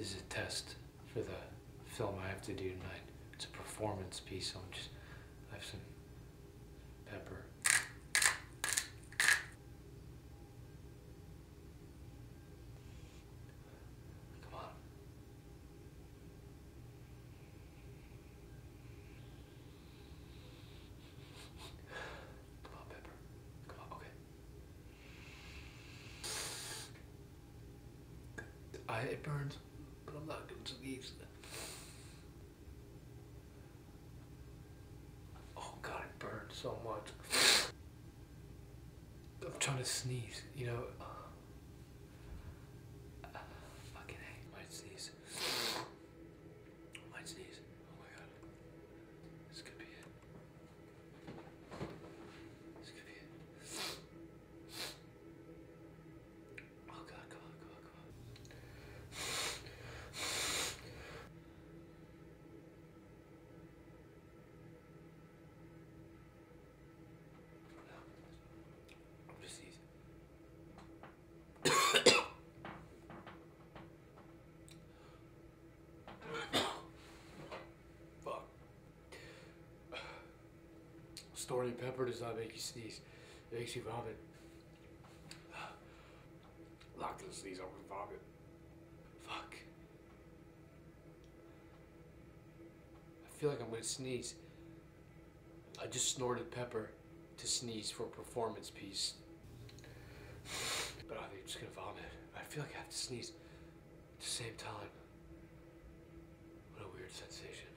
This is a test for the film I have to do tonight. It's a performance piece, so I have some pepper. Come on. Come on, pepper. Come on, okay. It burns, but I'm not gonna sneeze. Oh God, it burns so much. I'm trying to sneeze, you know. Fucking A. Might sneeze. Might sneeze. Oh my God. This could be it. This could be it. Oh God, come on, come on, come on. I'm just sneezing. Fuck. Story pepper does not make you sneeze. It makes you vomit. I'm not gonna sneeze, I'm gonna vomit. Fuck. I feel like I'm gonna sneeze. I just snorted pepper to sneeze for a performance piece. But I think I'm just gonna vomit. I feel like I have to sneeze at the same time. What a weird sensation.